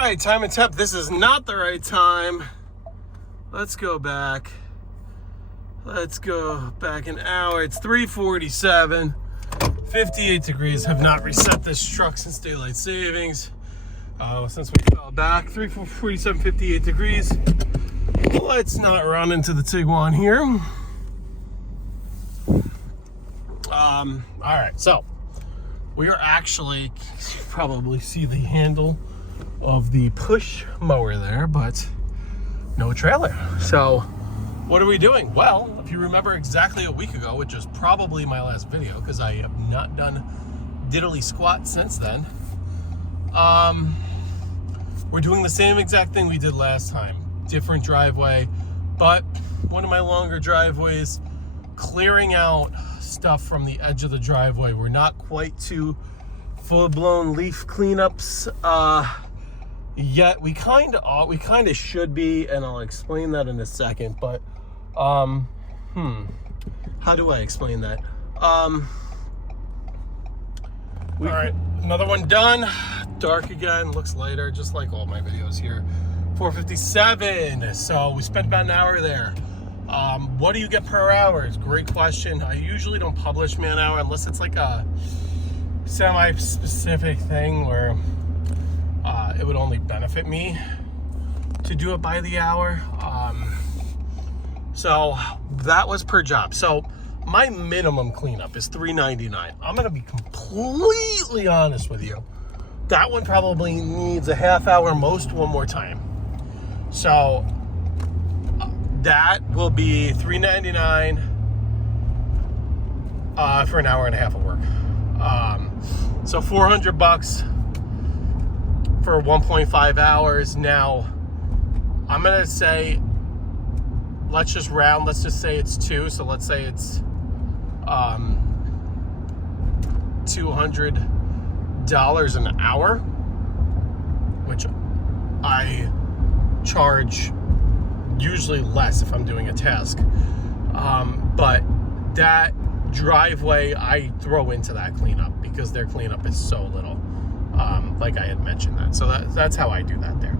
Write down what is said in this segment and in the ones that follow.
right, time and temp. This is not the right time. Let's go back. Let's go back an hour. It's 3:47. 58 degrees. Have not reset this truck since daylight savings. Since we fell back. 3:47, 58 degrees. Let's not run into the Tiguan here. All right, so we are actually, you probably see the handle of the push mower there, but no trailer. So what are we doing? Well, if you remember exactly a week ago, which is probably my last video because I have not done diddly squat since then, we're doing the same exact thing we did last time. Different driveway, but one of my longer driveways, clearing out stuff from the edge of the driveway. We're not quite to full-blown leaf cleanups yet. We kind of should be, and I'll explain that in a second. But how do I explain that? All right, another one done. Dark again, looks lighter, just like all my videos here. 4:57. So we spent about an hour there. What do you get per hour? It's a great question. I usually don't publish man hour unless it's like a semi-specific thing where it would only benefit me to do it by the hour. So that was per job. So my minimum cleanup is $3.99. I'm gonna be completely honest with you. That one probably needs a half hour, most one more time. So that will be $3.99 for an hour and a half of work. So $400 for 1.5 hours. Now, I'm gonna say, let's just round. Let's just say it's 2. So let's say it's $200 an hour, which I charge usually less if I'm doing a task, but that driveway I throw into that cleanup because their cleanup is so little, like I had mentioned that. So that's how I do that there.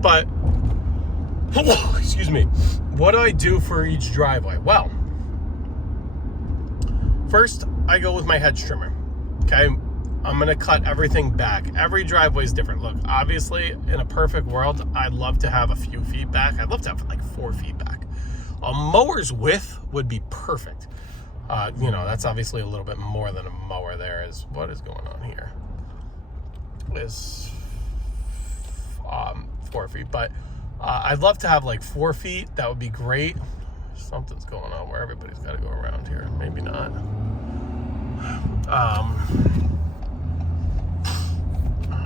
But excuse me, what do I do for each driveway? Well, first I go with my hedge trimmer. Okay, I'm gonna cut everything back. Every driveway is different. Look, obviously, in a perfect world, I'd love to have a few feet back. I'd love to have like 4 feet back. A mower's width would be perfect. That's obviously a little bit more than a mower there. What is going on here? Is 4 feet, but I'd love to have like 4 feet. That would be great. Something's going on where everybody's got to go around here. Maybe not.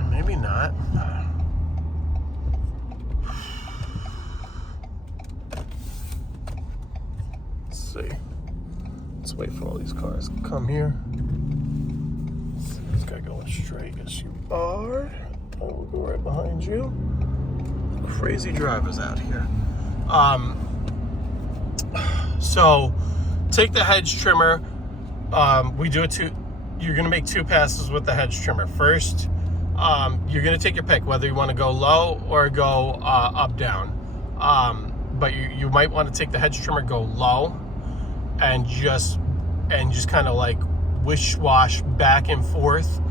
Maybe not. Let's see. Let's wait for all these cars to come here. This guy going straight. Yes, you are. I'll go right behind you. Crazy drivers out here. So take the hedge trimmer. We do it you're gonna make 2 passes with the hedge trimmer. First, you're gonna take your pick whether you want to go low or go up down. But you might want to take the hedge trimmer, go low, and just kind of like wish-wash back and forth,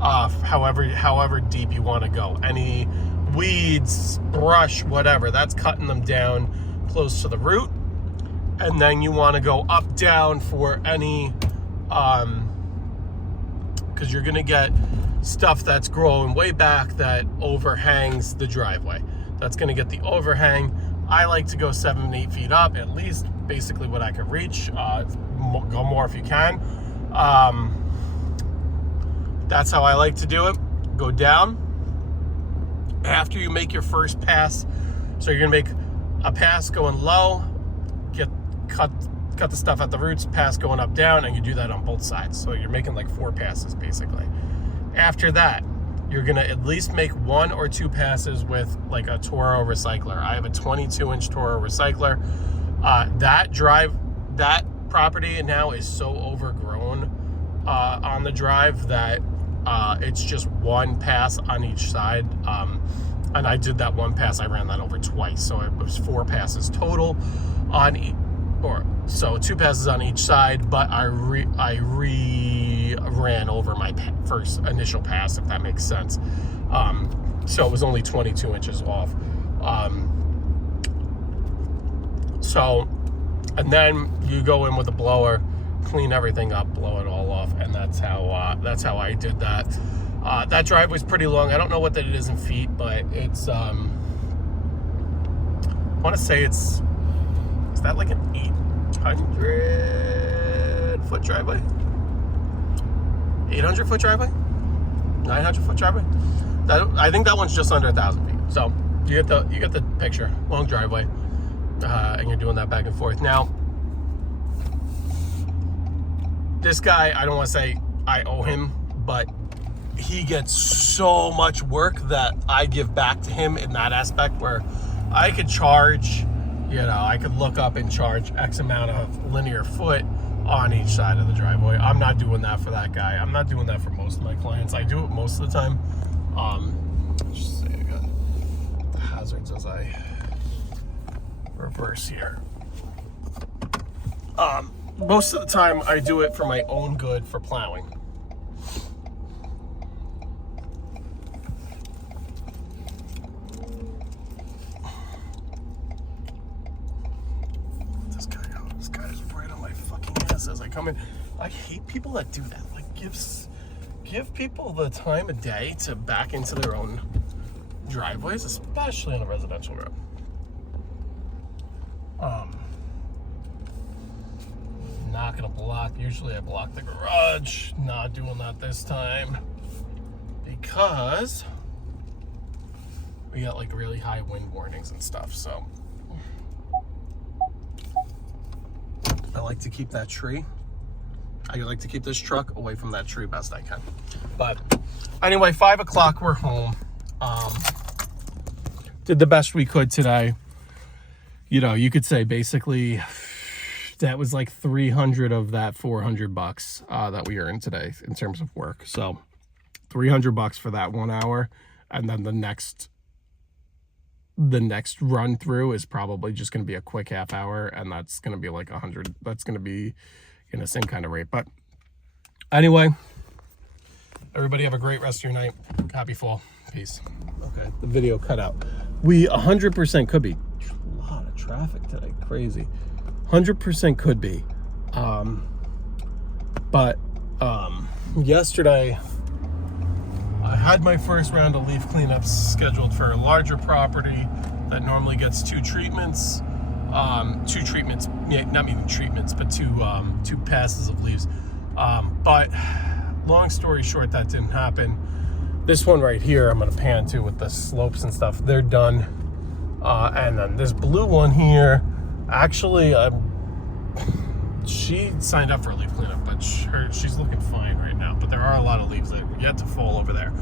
however deep you want to go. Any weeds, brush, whatever, that's cutting them down close to the root. And then you want to go up down for any because you're gonna get stuff that's growing way back that overhangs the driveway. That's gonna get the overhang. I like to go 7-8 feet up, at least, basically what I can reach. Go more if you can. That's how I like to do it. Go down. After you make your first pass, so you're gonna make a pass going low, cut the stuff at the roots, pass going up down, and you do that on both sides. So you're making like 4 passes basically. After that, you're gonna at least make 1 or 2 passes with like a Toro recycler. I have a 22-inch Toro recycler. That property now is so overgrown on the drive that It's just one pass on each side. And I did that one pass. I ran that over twice, so it was 4 passes total on so 2 passes on each side, but I ran over my first initial pass, if that makes sense. So it was only 22 inches off. And then you go in with a blower, clean everything up, blow it all off, and that's how I did that. That driveway's pretty long. I don't know what that it is in feet, but it's I want to say is that like an 800-foot driveway? 800-foot driveway? 900-foot driveway? I think that one's just under 1,000 feet. So you get the picture. Long driveway, and you're doing that back and forth. Now, this guy, I don't want to say I owe him, but he gets so much work that I give back to him in that aspect, where I could charge, I could look up and charge X amount of linear foot on each side of the driveway. I'm not doing that for that guy. I'm not doing that for most of my clients. I do it most of the time. Just say I got the hazards as I reverse here. Most of the time I do it for my own good for plowing. This guy's right on my fucking ass as I come in. I hate people that do that. Like, give people the time of day to back into their own driveways, especially on a residential road. Not gonna block. Usually I block the garage. Not doing that this time because we got like really high wind warnings and stuff. So I like to keep that tree. I like to keep this truck away from that tree best I can. But anyway, 5 o'clock, we're home. Did the best we could today. You could say basically that was like 300 of that $400 that we earned today in terms of work. So $300 for that 1 hour, and then the next run through is probably just going to be a quick half hour, and that's going to be like 100. That's going to be in the same kind of rate. But anyway, everybody have a great rest of your night. Happy fall. Peace. Okay, the video cut out. We 100% could be. A lot of traffic today. Crazy. 100% could be. But yesterday I had my first round of leaf cleanups scheduled for a larger property that normally gets 2 treatments. 2 treatments, not even treatments, but two passes of leaves. But long story short, that didn't happen. This one right here, I'm gonna pan to with the slopes and stuff. They're done. And then this blue one here, actually, she signed up for a leaf cleanup, but she's looking fine right now. But there are a lot of leaves that are yet to fall over there.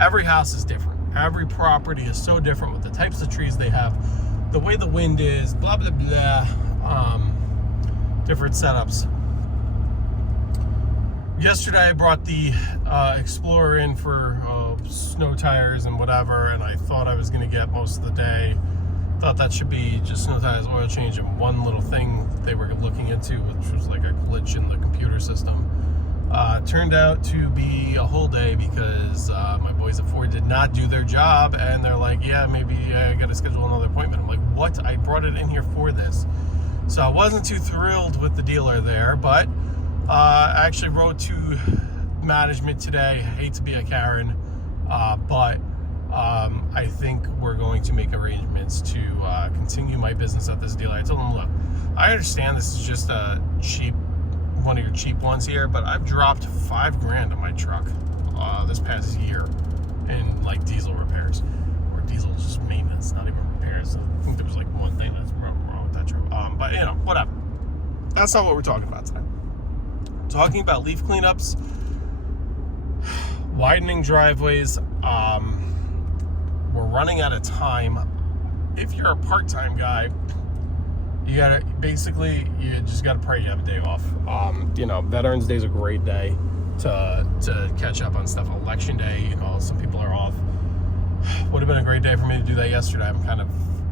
Every house is different. Every property is so different with the types of trees they have, the way the wind is, blah, blah, blah. Different setups. Yesterday I brought the Explorer in for snow tires and whatever, and I thought I was going to get most of the day. Thought that should be just snow tires, oil change, and one little thing they were looking into, which was like a glitch in the computer system. Turned out to be a whole day because my boys at Ford did not do their job, and they're like, yeah, maybe I got to schedule another appointment. I'm like, what? I brought it in here for this. So I wasn't too thrilled with the dealer there, but I actually wrote to management today. I hate to be a Karen, but I think we're going to make arrangements to continue my business at this dealer. I told them, look, I understand this is just a one of your cheap ones here, but I've dropped $5,000 on my truck this past year in like diesel repairs, or diesel just maintenance, not even repairs. I think there was like one thing that's wrong with that truck. But whatever. That's not what we're talking about today. Talking about leaf cleanups, widening driveways. We're running out of time. If you're a part-time guy, you just gotta pray you have a day off. Veterans Day is a great day to catch up on stuff. Election day, you know, some people are off. Would have been a great day for me to do that yesterday. I'm kind of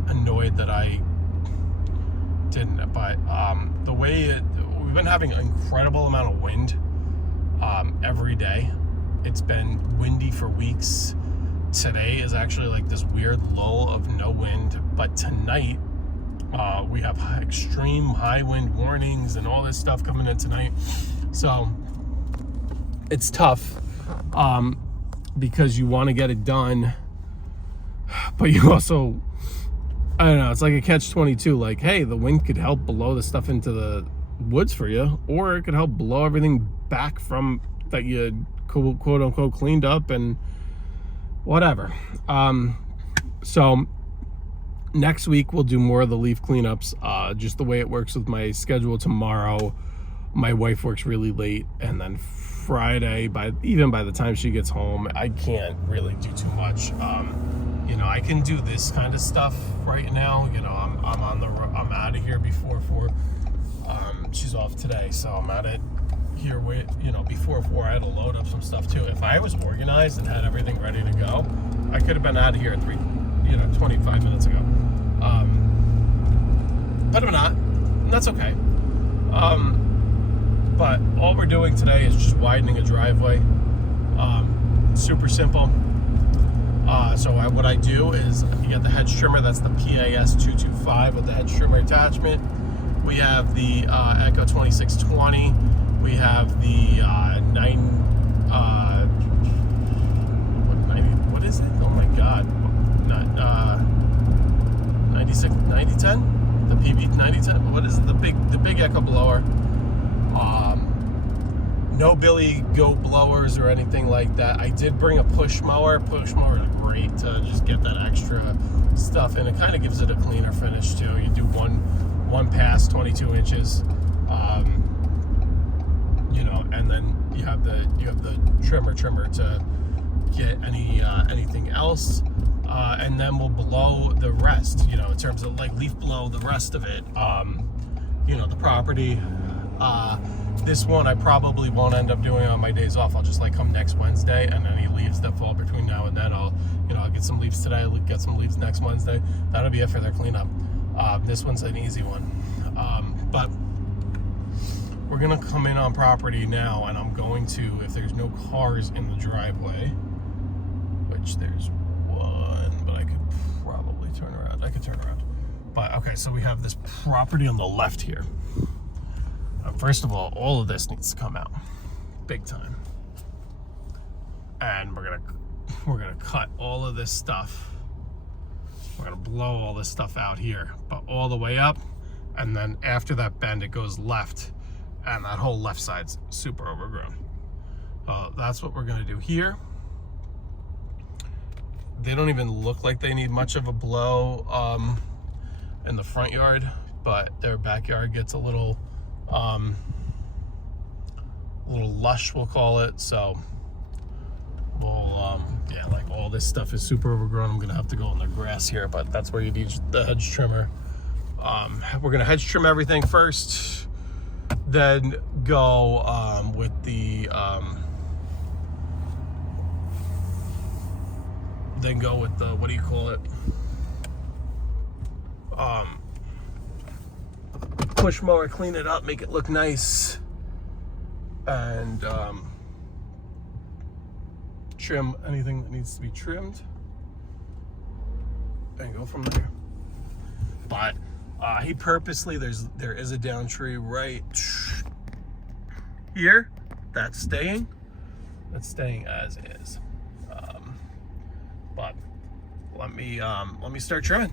annoyed that I didn't, but the way we've been having an incredible amount of wind every day. It's been windy for weeks. Today is actually like this weird lull of no wind, but tonight we have extreme high wind warnings and all this stuff coming in tonight. So it's tough because you want to get it done, but you also, I don't know, it's like a catch-22. Like, hey, the wind could help blow the stuff into the woods for you, or it could help blow everything back from that you quote unquote cleaned up and whatever. So next week we'll do more of the leaf cleanups. Just the way it works with my schedule tomorrow, my wife works really late, and then Friday, even by the time she gets home, I can't really do too much. You know, I can do this kind of stuff right now. You know, I'm out of here before 4. She's off today, so I'm out of here. You know, before 4, I had to load up some stuff too. If I was organized and had everything ready to go, I could have been out of here at 25 minutes ago. But I'm not, and that's okay. But all we're doing today is just widening a driveway. Super simple. So what I do is, you get the hedge trimmer. That's the PAS 225 with the hedge trimmer attachment. We have the Echo 2620. We have the 90. What is it? Oh my God! 9010. The PV 9010. What is it? The big Echo blower. No Billy Goat blowers or anything like that. I did bring a push mower. Push mower is great to just get that extra stuff in. It kind of gives it a cleaner finish too. You do one pass, 22 inches, you know, and then you have the trimmer to get anything else, and then we'll blow the rest. You know, in terms of like leaf blow the rest of it. You know, the property. This one I probably won't end up doing on my days off. I'll just like come next Wednesday, and any leaves that fall between now and then, I'll get some leaves today, I'll get some leaves next Wednesday. That'll be it for their cleanup. This one's an easy one. But we're gonna come in on property now, and I'm going to, if there's no cars in the driveway, which there's one, but I could probably turn around. I could turn around. But okay, so we have this property on the left here. First of all of this needs to come out, big time. And we're gonna cut all of this stuff. We're gonna blow all this stuff out here, but all the way up, and then after that bend, it goes left, and that whole left side's super overgrown. That's what we're gonna do here. They don't even look like they need much of a blow in the front yard, but their backyard gets a little lush, we'll call it. So we'll yeah, like all this stuff is super overgrown. I'm gonna have to go in the grass here, but that's where you need the hedge trimmer. We're gonna hedge trim everything first, then go with the what do you call it, push mower, clean it up, make it look nice, and trim anything that needs to be trimmed, and go from there. But he purposely, there is a down tree right here that's staying as is. But let me start trimming.